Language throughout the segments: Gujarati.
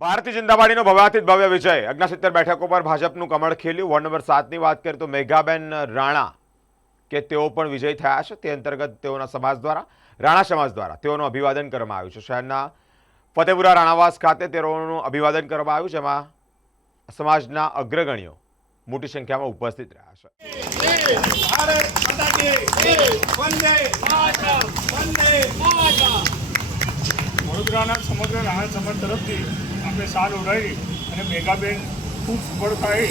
ભારતીય જનતા પાર્ટીનો ભવ્યાતીત ભવ્ય વિજય 69 બેઠકો પર ભાજપનું કમળ ખીલ્યું। વોર્ડ નંબર 7ની વાત કરીએ તો મેઘાબેન રાણા કે તેઓ પણ વિજય થયા છે। તે અંતર્ગત તેઓના સમાજ દ્વારા રાણા સમાજ દ્વારા તેઓનું અભિવાદન કરવામાં આવ્યું છે। શહેરના ફતેપુરા રાણાવાસ ખાતે તેઓનું અભિવાદન કરવામાં આવ્યું, જેમાં સમાજના અગ્રગણ્યો મોટી સંખ્યામાં ઉપસ્થિત રહ્યા છે। વડોદરાના સમગ્ર રાણા સમાજ તરફથી આપણે સાલ ઉડાવી અને મેઘાબેન ખૂબ સફળ થાય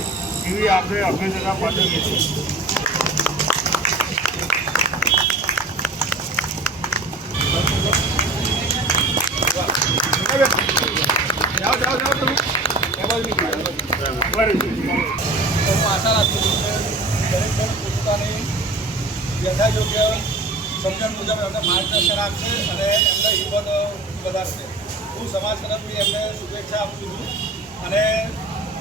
એવી આપણે અભ્યર્થના પાઠવીએ છીએ। હું આશા રાખું છું કે દરેક પણ પોતાની યથાયોગ્ય સમજણ મુજબ એમને માર્ગદર્શન આપશે અને એમને હિંમત વધારશે। હું સમાજ તરફથી એમને શુભેચ્છા આપું છું અને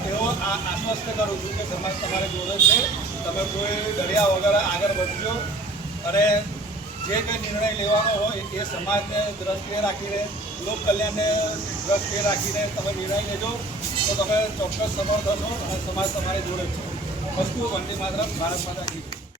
એવો આશ્વસ્ત કરું છું કે સમાજ તમારે જોડે છે। તમે કોઈ ડર્યા વગર આગળ વધજો અને જે કંઈ નિર્ણય લેવાનો હોય એ સમાજને દ્રષ્ટિએ રાખીને, લોક કલ્યાણને દ્રષ્ટિએ રાખીને તમે નિર્ણય લેજો તો તમે ચોક્કસ સફળ થશો અને સમાજ તમારી જોડે છે। વસ્તુ વંદે માતરમ, ભારત માતા કી જય।